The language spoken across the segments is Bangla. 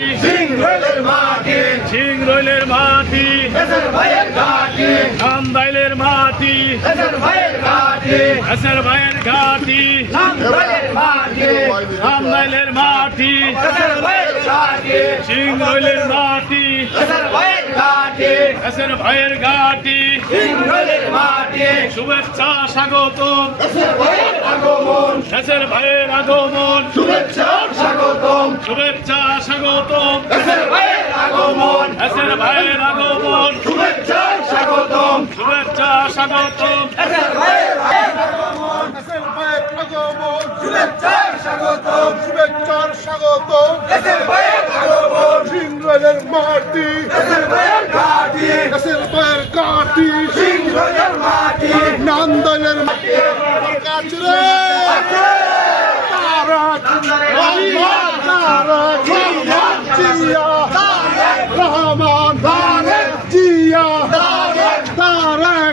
সিংরইলের মাটি নান্দাইলের মাটি এসের ভাইয়ের ঘাটি নান্দাইলের মাটি সিংরইলের মাটি এসের ভাইয়ের ঘাটি শুভেচ্ছা স্বাগতম এসের ভাইয়ের আগমন শুভেচ্ছা স্বাগতম শুভেচ্ছা স্বাগতম এসের ভাইয়ের আগমন শুভেচ্ছা স্বাগতম শুভেচ্ছা স্বাগতম এসের ভাইয়ের আগমন শুভেচ্ছা স্বাগতম শুভেচ্ছা স্বাগতম এসের ভাইয়ের আগমন সিংরইলের মাটি এসের ভাইয়ের ঘাটি এসের ভাইয়ের ঘাটি সিংরইলের মাটি নান্দাইলের মাটি কাছরে তারাক রহমান জিয়া তারেক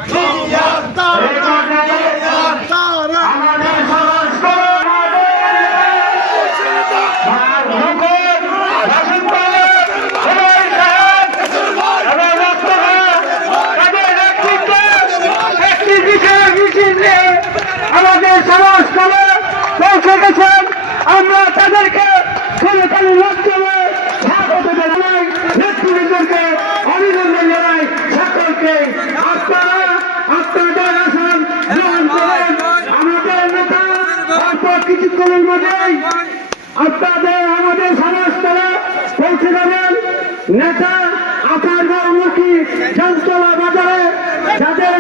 আমাদের সমাজস্থলে পৌঁছে গেছেন। আমরা তাদেরকে সরকারি মাধ্যমে স্বাগত জানাই, নেতৃবৃন্দকে অভিনন্দন জানাই। সকলকে আপনাদের আসন গ্রহণ করেন। আমাদের নেতা অল্প কিছুক্ষণের মধ্যেই আপনাদের আমাদের সমাজস্থলে পৌঁছে যাবেন। নেতা আকারগাঁওমুখী জামতলা বাজারে যাদের